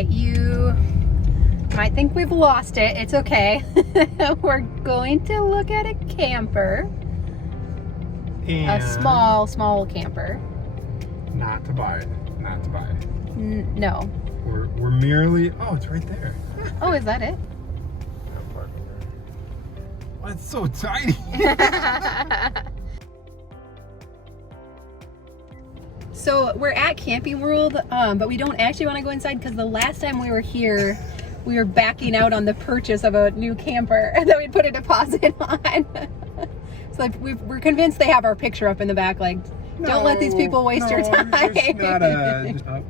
right, you might think we've lost it. It's okay. We're going to look at a camper. And A small camper. not to buy it. Not to buy it. No. We're merely, oh, it's right there. Oh, is that it? Oh, it's so tiny. So we're at Camping World, but we don't actually want to go inside because the last time we were here, we were backing out on the purchase of a new camper that we'd put a deposit on. So like we're convinced they have our picture up in the back, like, don't let these people waste your time.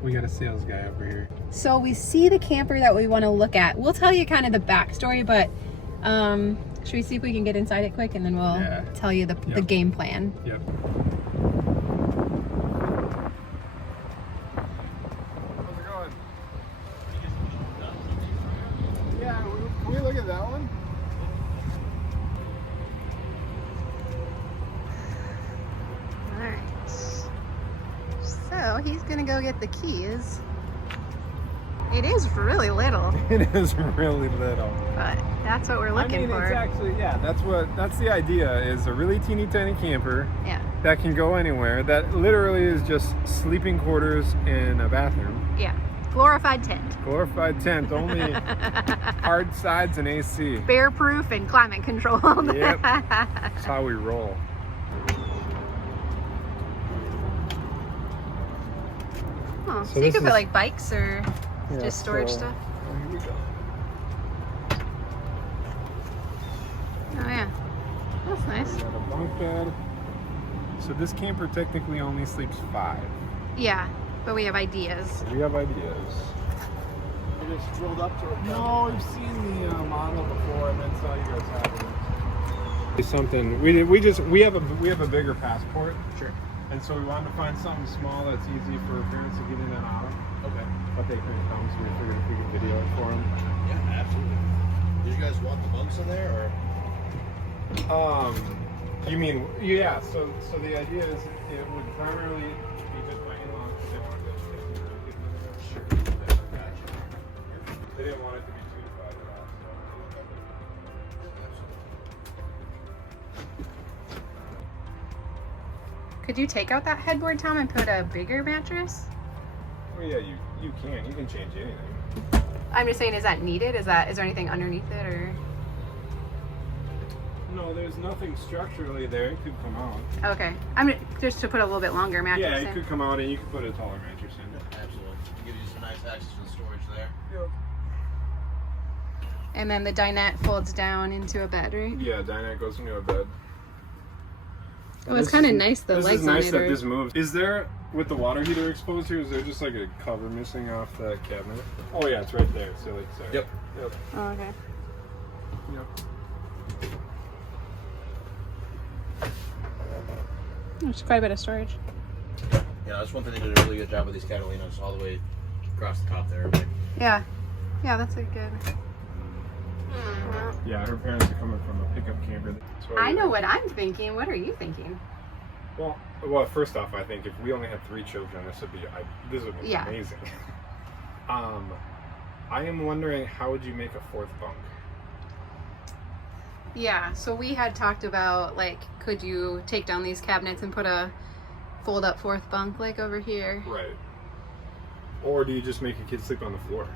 We got a sales guy over here. So we see the camper that we want to look at. We'll tell you kind of the backstory, but should we see if we can get inside it quick, and then we'll tell you the game plan. Yep. How's it going? Yeah, can we look at that one? Alright. So he's gonna go get the keys. It is really little. It is really little. But that's what we're looking for. It's actually, that's the idea, is a really teeny tiny camper that can go anywhere, that literally is just sleeping quarters in a bathroom. Yeah. Glorified tent. Glorified tent, only hard sides and AC. Bear proof and climate controlled. Yep. That's how we roll. Oh, so you could put like bikes or just storage stuff. Here we go. Oh yeah, that's nice. We got a bunk bed. So this camper technically only sleeps 5. Yeah, but we have ideas. We have ideas. You just rolled up to it? No, we've seen the model before, and then saw you guys have it. Something we have a bigger passport. Sure. And so we wanted to find something small that's easy for parents to get in and out of. Okay. But they couldn't come, so we figured if we could video it for them. Yeah, absolutely. Do you guys want the bunks in there, or? You mean, yeah, so the idea is it would primarily be just my in-laws, because they wanted to get in there. Sure. Gotcha. They didn't want it to be too divided at all, so. Could you take out that headboard, Tom, and put a bigger mattress? Well, yeah, you can change anything. I'm just saying, is that needed? Is there anything underneath it, or? No, there's nothing structurally there. It could come out. Okay, just to put a little bit longer mattress in. Yeah, it could come out, and you could put a taller mattress in. Absolutely. Give you some nice access to the storage there. Yep. And then the dinette folds down into a bed, right? Yeah, dinette goes into a bed. Oh, it's kind of nice, the legs on it. This is nice that this moves. Is there, with the water heater exposed here, is there just like a cover missing off that cabinet? Oh yeah, it's right there. So it's Yep. Oh, okay. Yep. There's quite a bit of storage. Yeah, that's one thing they did a really good job with these Catalinas all the way across the top there. But Yeah, that's a good. Yeah, her parents are coming from a pickup camper. I know what I'm thinking. What are you thinking? Well, first off, I think if we only had 3 children, this would be amazing. I am wondering, how would you make a 4th bunk? Yeah, so we had talked about, like, could you take down these cabinets and put a fold up 4th bunk, like, over here? Right. Or do you just make a kid sleep on the floor?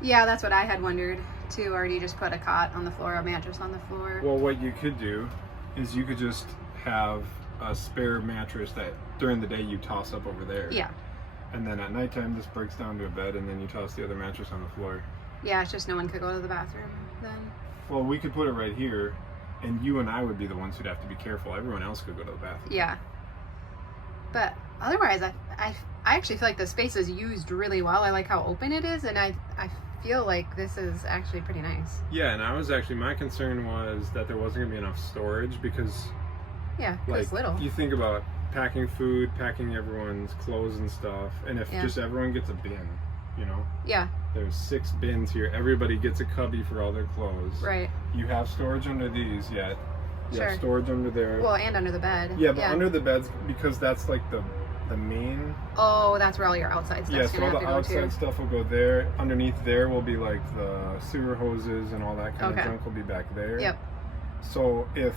Yeah, that's what I had wondered too. Or do you just put a cot on the floor, a mattress on the floor? Well, what you could do is you could just have a spare mattress that during the day you toss up over there. Yeah. And then at nighttime this breaks down to a bed, and then you toss the other mattress on the floor. Yeah, it's just no one could go to the bathroom then. Well, we could put it right here, and you and I would be the ones who'd have to be careful. Everyone else could go to the bathroom. Yeah. But otherwise, I actually feel like the space is used really well. I like how open it is, and I feel like this is actually pretty nice. Yeah, and my concern was that there wasn't going to be enough storage because... Yeah, because like, little. You think about packing food, packing everyone's clothes and stuff, and if just everyone gets a bin, you know? Yeah. There's 6 bins here. Everybody gets a cubby for all their clothes. Right. You have storage under these yet. You have storage under there. Well, and under the bed. Yeah, but under the beds, because that's like the the main. Oh, that's where all your outside stuff's Yeah, so gonna all have the to go outside to. stuff will go there. Underneath there will be like the sewer hoses and all that kind Okay. of junk will be back there. Yep. So if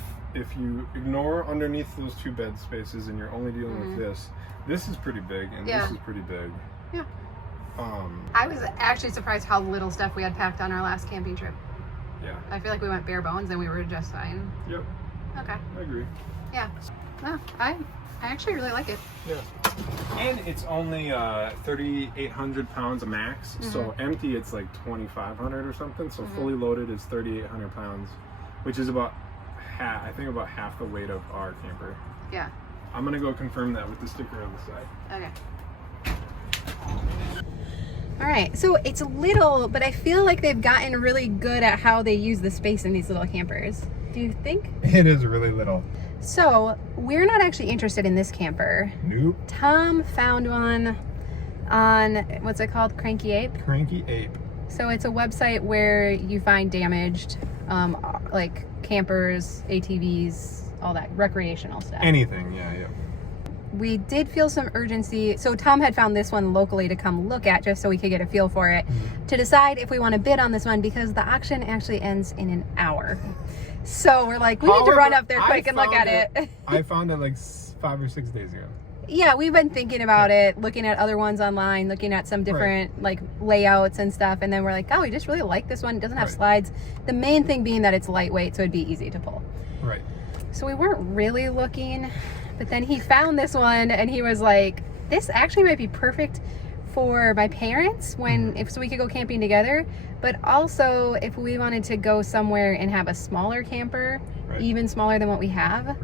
you ignore underneath those 2 bed spaces and you're only dealing with this is pretty big and this is pretty big. Yeah. I was actually surprised how little stuff we had packed on our last camping trip. Yeah. I feel like we went bare bones and we were just fine. Yep. Okay. I agree. Yeah. Well, I actually really like it. Yeah. And it's only 3,800 pounds a max. So empty it's like 2,500 or something. So fully loaded is 3,800 pounds, which is about about half the weight of our camper. Yeah. I'm gonna go confirm that with the sticker on the side. Okay. All right, so it's little, but I feel like they've gotten really good at how they use the space in these little campers. Do you think? It is really little. So we're not actually interested in this camper. Nope. Tom found one on, what's it called? Cranky Ape? Cranky Ape. So it's a website where you find damaged, like campers, ATVs, all that recreational stuff. Anything, yeah. We did feel some urgency. So Tom had found this one locally to come look at just so we could get a feel for it, to decide if we want to bid on this one because the auction actually ends in an hour. So we're like, we need to run up there quick and look at it. I found it like 5 or 6 days ago. Yeah, we've been thinking about it, looking at other ones online, looking at some different like layouts and stuff. And then we're like, oh, we just really like this one. It doesn't have slides. The main thing being that it's lightweight, so it'd be easy to pull. Right. So we weren't really looking, but then he found this one and he was like, this actually might be perfect for my parents so we could go camping together, but also if we wanted to go somewhere and have a smaller camper, even smaller than what we have.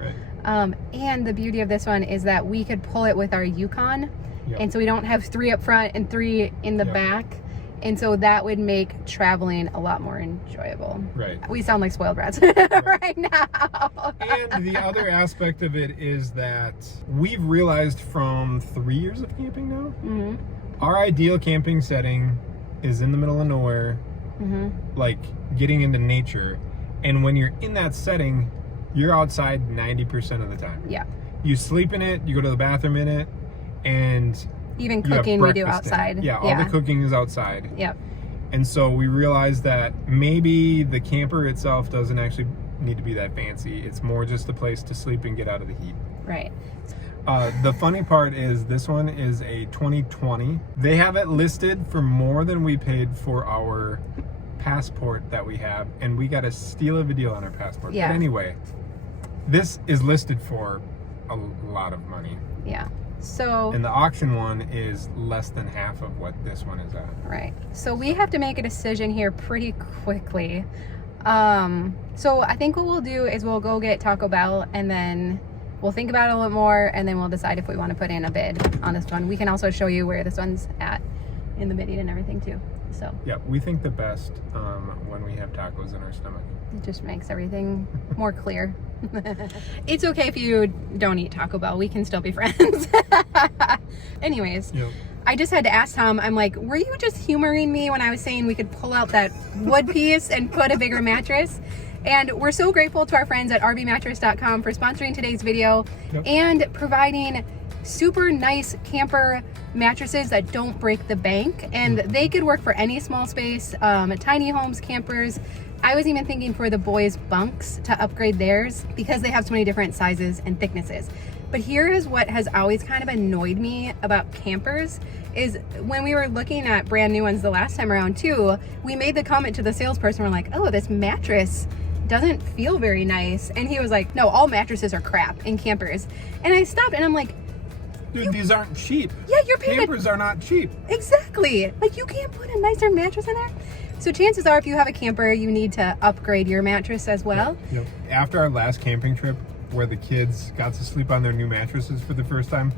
And the beauty of this one is that we could pull it with our Yukon, and so we don't have 3 up front and 3 in the back. And so that would make traveling a lot more enjoyable. Right. We sound like spoiled brats right now. And the other aspect of it is that we've realized from 3 years of camping now, our ideal camping setting is in the middle of nowhere, like getting into nature. And when you're in that setting, you're outside 90% of the time. Yeah. You sleep in it, you go to the bathroom in it, and even cooking we do outside. Yeah, all the cooking is outside. Yep. And so we realized that maybe the camper itself doesn't actually need to be that fancy. It's more just a place to sleep and get out of the heat. Right. The funny part is this one is a 2020. They have it listed for more than we paid for our passport that we have, and we got a steal of a deal on our passport. Yeah. But anyway, this is listed for a lot of money. Yeah. So, and the auction one is less than half of what this one is at. Right. So we have to make a decision here pretty quickly. So I think what we'll do is we'll go get Taco Bell and then we'll think about it a little more and then we'll decide if we want to put in a bid on this one. We can also show you where this one's at in the bidding and everything too. So yeah, we think the best when we have tacos in our stomach. It just makes everything more clear. It's okay if you don't eat Taco Bell. We can still be friends. Anyways, I just had to ask Tom, I'm like, were you just humoring me when I was saying we could pull out that wood piece and put a bigger mattress? And we're so grateful to our friends at rvmattress.com for sponsoring today's video and providing super nice camper mattresses that don't break the bank. And they could work for any small space, tiny homes, campers. I was even thinking for the boys' bunks to upgrade theirs because they have so many different sizes and thicknesses. But here is what has always kind of annoyed me about campers is when we were looking at brand new ones the last time around too, we made the comment to the salesperson, we're like, oh, this mattress doesn't feel very nice. And he was like, no, all mattresses are crap in campers. And I stopped and I'm like, dude, these aren't cheap. Yeah, you're paying campers are not cheap. Exactly. Like you can't put a nicer mattress in there. So chances are if you have a camper, you need to upgrade your mattress as well. Yep. After our last camping trip where the kids got to sleep on their new mattresses for the first time,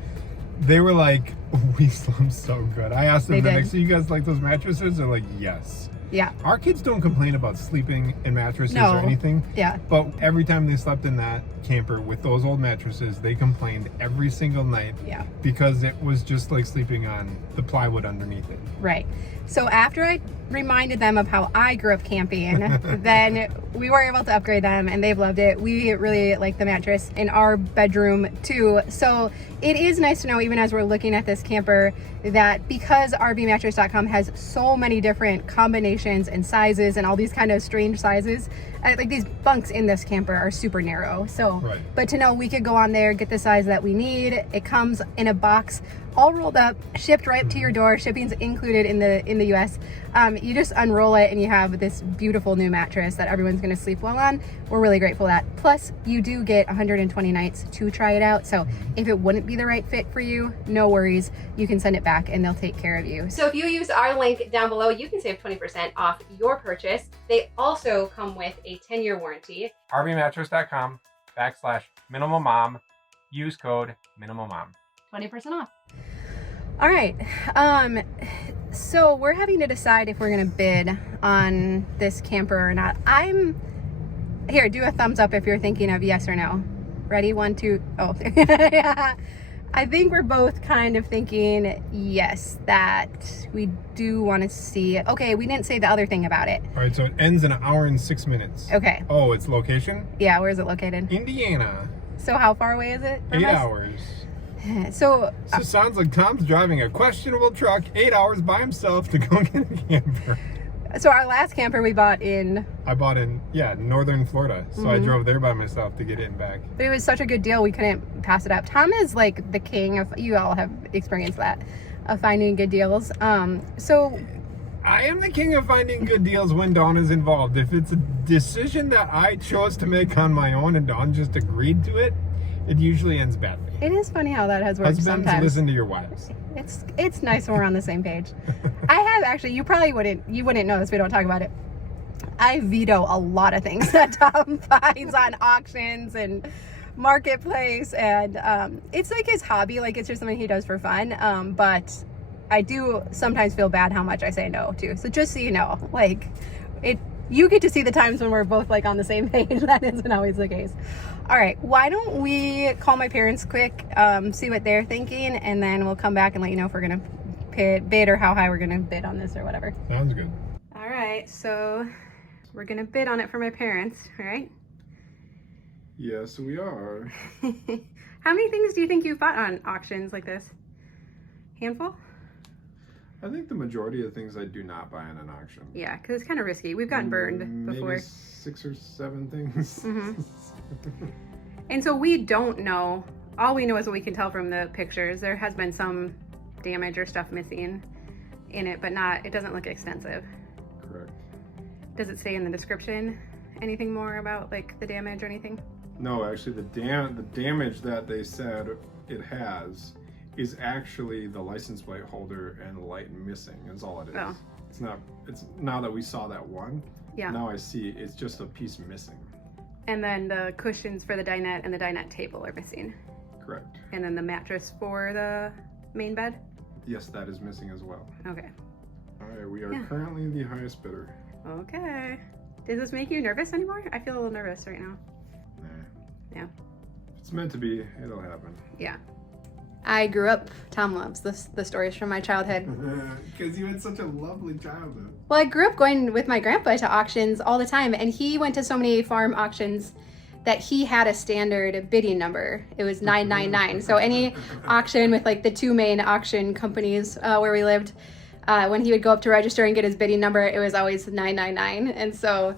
they were like, we slept so good. I asked them next, so you guys like those mattresses? They're like, yes. Yeah. Our kids don't complain about sleeping in mattresses or anything. Yeah. But every time they slept in that camper with those old mattresses, they complained every single night. Yeah. Because it was just like sleeping on the plywood underneath it. Right. So after I reminded them of how I grew up camping, then we were able to upgrade them and they've loved it. We really like the mattress in our bedroom too. So it is nice to know, even as we're looking at this camper, that because RVmattress.com has so many different combinations and sizes and all these kind of strange sizes, like these bunks in this camper are super narrow. So, Right. But to know we could go on there, get the size that we need. It comes in a box, all rolled up, shipped right to your door. Shipping's included in the US. You just unroll it and you have this beautiful new mattress that everyone's gonna sleep well on. We're really grateful for that. Plus, you do get 120 nights to try it out. So if it wouldn't be the right fit for you, no worries. You can send it back and they'll take care of you. So if you use our link down below, you can save 20% off your purchase. They also come with a 10-year warranty. RVmattress.com/minimalmom. Use code minimalmom. 20% off. All right. So we're having to decide if we're going to bid on this camper or not. Here, do a thumbs up if you're thinking of yes or no. Ready? 1, 2. Oh, yeah. I think we're both kind of thinking yes, that we do want to see it. Okay, we didn't say the other thing about it. All right, so it ends in 1 hour and 6 minutes. Okay. Oh, its location? Yeah, where is it located? Indiana. So how far away is it from 8 us? hours. So Sounds like Tom's driving a questionable truck 8 hours by himself to go get a camper. So our last camper we bought in... I bought in, northern Florida. So I drove there by myself to get it and back. But it was such a good deal, we couldn't pass it up. Tom is like the king of, you all have experienced that, of finding good deals. So I am the king of finding good deals when Dawn is involved. If it's a decision that I chose to make on my own and Dawn just agreed to it, it usually ends badly. it is funny how that has worked Husbands, sometimes. listen to your wives. It's nice when we're on the same page. I have actually, you wouldn't know this, we don't talk about it. I veto a lot of things that Tom finds on auctions and marketplace, and it's like his hobby, like it's just something he does for fun. But I do sometimes feel bad how much I say no to. So just so you know, like you get to see the times when we're both like on the same page. That isn't always the case. All right, why don't we call my parents quick, see what they're thinking, and then we'll come back and let you know if we're gonna bid or how high we're gonna bid on this or whatever. Sounds good. All right, so we're gonna bid on it for my parents, all right? Yes, we are. How many things do you think you've bought on auctions like this? Handful? I think the majority of things I do not buy in an auction. Yeah, because it's kind of risky. We've gotten burned before. Maybe 6 or 7 things. And so we don't know. All we know is what we can tell from the pictures. There has been some damage or stuff missing in it, but it doesn't look extensive. Correct. Does it say in the description anything more about like the damage or anything? No, actually the damage that they said it has is actually the license plate holder and the light missing. Is all it is. Oh. It's now that we saw that one. Yeah. Now I see it's just a piece missing. And then the cushions for the dinette and the dinette table are missing. Correct. And then the mattress for the main bed? Yes, that is missing as well. Okay. All right, we are currently the highest bidder. Okay. Does this make you nervous anymore? I feel a little nervous right now. Nah. Yeah. If it's meant to be, it'll happen. Yeah. I grew up, Tom loves the stories from my childhood. Because you had such a lovely childhood. Well, I grew up going with my grandpa to auctions all the time, and he went to so many farm auctions that he had a standard bidding number. It was 999. So any auction with like the 2 main auction companies where we lived, when he would go up to register and get his bidding number, it was always 999. And so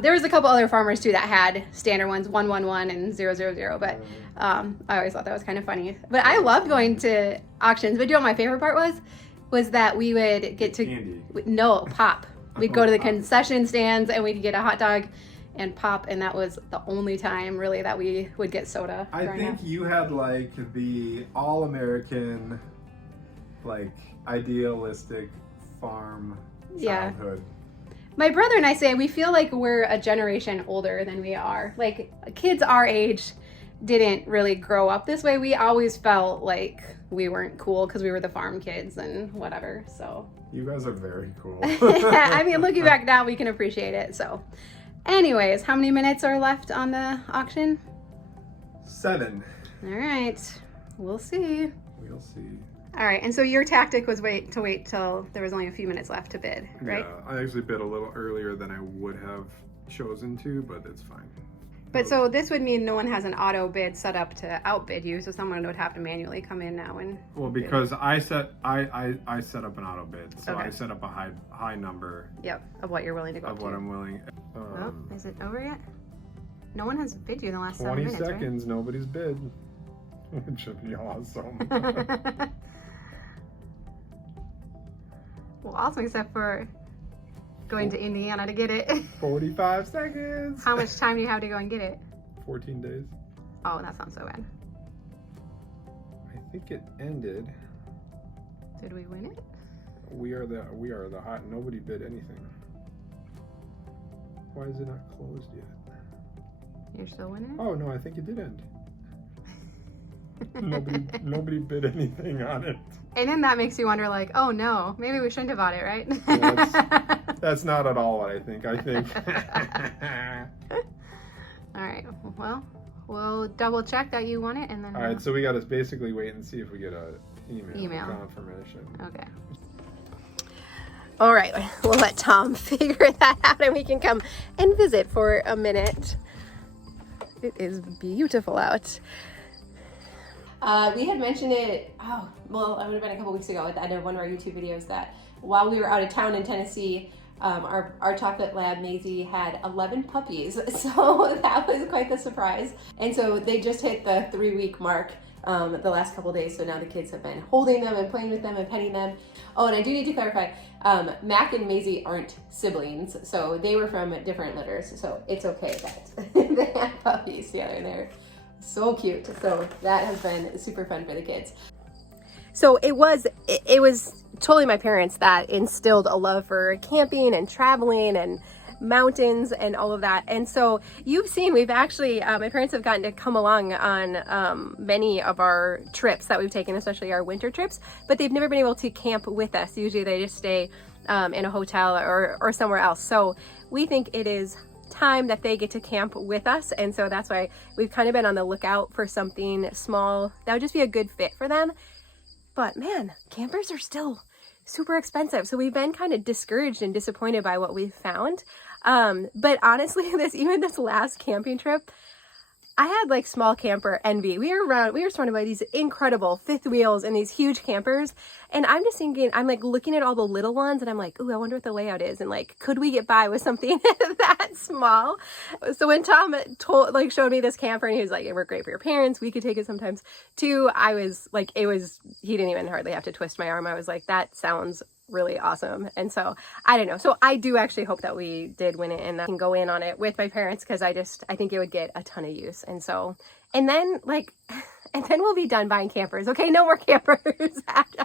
there was a couple other farmers too that had standard ones, 111 and 000, but I always thought that was kind of funny. But I loved going to auctions. But you know what my favorite part was that we would get to Candy. No, pop. We'd go to the concession stands and we'd get a hot dog and pop, and that was the only time really that we would get soda. I think you had like the all-American, like idealistic farm childhood. My brother and I say we feel like we're a generation older than we are. Like kids our age didn't really grow up this way. We always felt like we weren't cool because we were the farm kids and whatever. So you guys are very cool. I mean, looking back now, we can appreciate it. So anyways, how many minutes are left on the auction? 7. All right, we'll see. We'll see. All right, and so your tactic was wait till there was only a few minutes left to bid, right? Yeah, I actually bid a little earlier than I would have chosen to, but it's fine. But so this would mean no one has an auto bid set up to outbid you, so someone would have to manually come in now and. Well, because I set up an auto bid, so Okay. I set up a high number. Yep, of what you're willing to go of up what to. I'm willing. Oh, is it over yet? No one has bid you in the last 20 7 minutes, seconds, nobody's bid. It should be awesome. right? Well, awesome, except for going to Indiana to get it. 45 seconds. How much time do you have to go and get it? 14 days. Oh, that's not so bad. I think it ended. Did we win it? We are the hot. Nobody bid anything. Why is it not closed yet? You're still winning? Oh no, I think it did end. nobody bid anything on it. And then that makes you wonder, like, oh no, maybe we shouldn't have bought it, right? That's not at all what I think. I think. All right. Well, we'll double check that you won it, and then. All right, so we got to basically wait and see if we get a email confirmation. Okay. All right, we'll let Tom figure that out, and we can come and visit for a minute. It is beautiful out. We had mentioned it, it would have been a couple weeks ago at the end of one of our YouTube videos that while we were out of town in Tennessee, our chocolate lab, Maisie, had 11 puppies. So that was quite the surprise. And so they just hit the 3-week mark the last couple days. So now the kids have been holding them and playing with them and petting them. Oh, and I do need to clarify, Mac and Maisie aren't siblings. So they were from different litters. So it's okay that they have puppies together and they're so cute. So that has been super fun for the kids. So it was totally my parents that instilled a love for camping and traveling and mountains and all of that. And so you've seen, we've actually, my parents have gotten to come along on many of our trips that we've taken, especially our winter trips, but they've never been able to camp with us. Usually they just stay in a hotel or somewhere else. So we think it is time that they get to camp with us, and so that's why we've kind of been on the lookout for something small that would just be a good fit for them. But man, campers are still super expensive, so we've been kind of discouraged and disappointed by what we've found. But honestly, this last camping trip, I had like small camper envy. We were surrounded by these incredible fifth wheels and these huge campers. And I'm just thinking, I'm like looking at all the little ones and I'm like, ooh, I wonder what the layout is. And like, could we get by with something that small? So when Tom showed me this camper and he was like, it worked great for your parents. We could take it sometimes too. I was like, he didn't even hardly have to twist my arm. I was like, that sounds really awesome. And so I don't know. So I do actually hope that we did win it and I can go in on it with my parents, because I think it would get a ton of use. And then we'll be done buying campers. Okay, no more campers.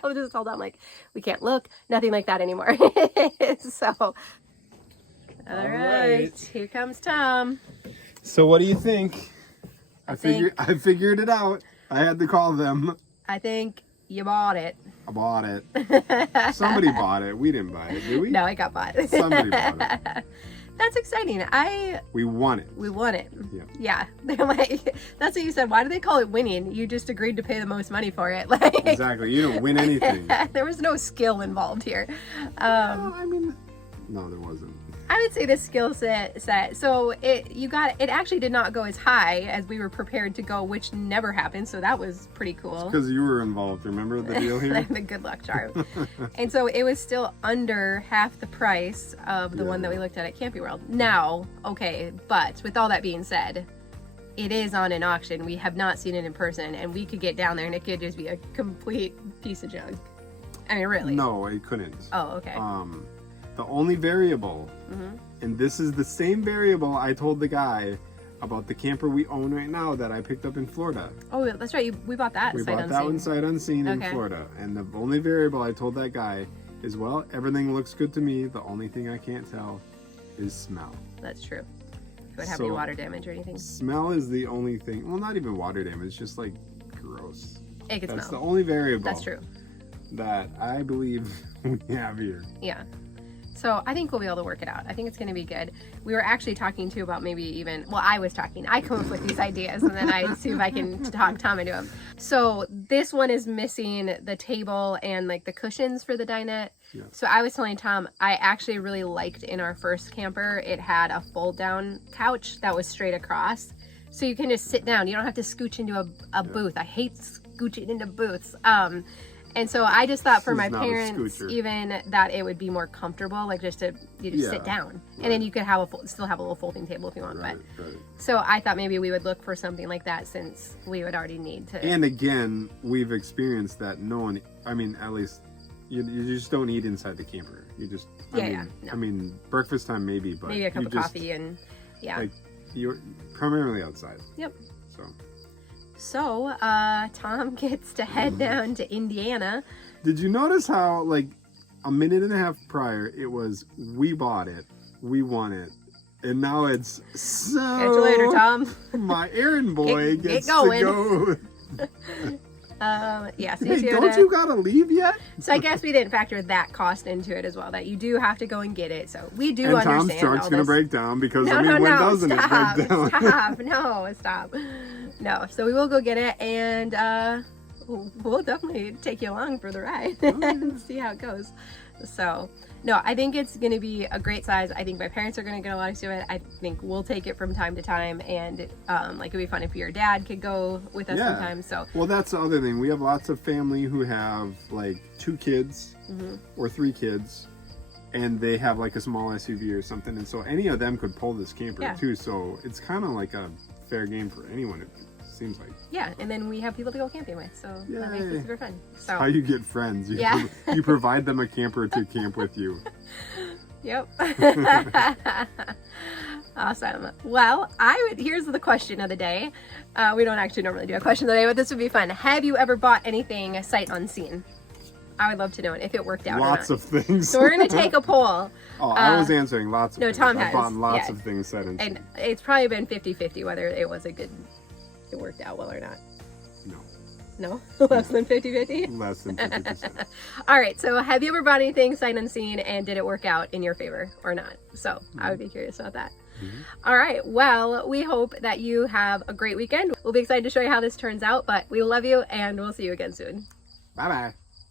I'll just hold on, like, we can't look, nothing like that anymore. So all right, here comes Tom. So what do you think? I figured it out. I had to call them. I think you bought it. I bought it. Somebody bought it. We didn't buy it, did we? No, it got bought. Somebody bought it. That's exciting. We won it. We won it. Yeah. They're like, that's what you said. Why do they call it winning? You just agreed to pay the most money for it. Like, exactly. You don't win anything. There was no skill involved here. No, there wasn't. I would say the skill set. So it actually did not go as high as we were prepared to go, which never happened. So that was pretty cool. Because you were involved. Remember the deal here? The good luck charm. And so it was still under half the price of the one that we looked at Camping World. Now, okay, but with all that being said, it is on an auction. We have not seen it in person, and we could get down there and it could just be a complete piece of junk. I mean, really? No, it couldn't. Oh, okay. The only variable, and this is the same variable I told the guy about the camper we own right now that I picked up in Florida. Oh, that's right. We bought that. We bought that one sight unseen in Florida. And the only variable I told that guy is, well, everything looks good to me. The only thing I can't tell is smell. That's true. It would have any water damage or anything. Smell is the only thing. Well, not even water damage. Just like gross. It could smell. That's the only variable. That's true. That I believe we have here. Yeah. So I think we'll be able to work it out. I think it's going to be good. We were actually talking too about maybe even, well, I was talking. I come up with these ideas and then I see if I can talk Tom into them. So this one is missing the table and like the cushions for the dinette. Yeah. So I was telling Tom, I actually really liked in our first camper, it had a fold down couch that was straight across. So you can just sit down. You don't have to scooch into a booth. I hate scooching into booths. And so I just thought for my parents, even that it would be more comfortable, like just to sit down, and then you could have still have a little folding table if you want. So I thought maybe we would look for something like that since we would already need to. And again, we've experienced that no one. I mean, at least you just don't eat inside the camper. You just No. I mean, breakfast time maybe, but maybe a cup of coffee and like you're primarily outside. Yep. So Tom gets to head down to Indiana. Did you notice how, like, a minute and a half prior, it was, we bought it, we want it, and now it's, so... Catch you later, Tom. My errand boy gets going. to go... Yeah, so hey, don't you gotta leave yet? So I guess we didn't factor that cost into it as well, that you do have to go and get it. So we do and understand Tom's truck's gonna break down because, when doesn't stop, it break down? Stop. No, so we will go get it, and we'll definitely take you along for the ride and see how it goes. So, no, I think it's going to be a great size. I think my parents are going to get a lot of it. I think we'll take it from time to time, and like it'd be fun if your dad could go with us sometimes. So, well, that's the other thing. We have lots of family who have like 2 kids or 3 kids, and they have like a small SUV or something, and so any of them could pull this camper too. So it's kind of like a fair game for anyone. It seems like. Yeah, and then we have people to go camping with, so that makes it super fun. So how you get friends. You provide them a camper to camp with you. Yep. Awesome. Well, here's the question of the day. We don't actually normally do a question of the day, but this would be fun. Have you ever bought anything sight unseen? I would love to know it, if it worked out Lots or not. of things. So we're going to take a poll. Oh, I was answering lots of things. Tom has. I bought lots of things sight unseen. And it's probably been 50-50 whether it worked out well or not. No? Less than 50-50? Less than 50%. All right, so have you ever bought anything sight unseen, and did it work out in your favor or not? So I would be curious about that. All right, well, we hope that you have a great weekend. We'll be excited to show you how this turns out, but we love you, and we'll see you again soon. Bye-bye.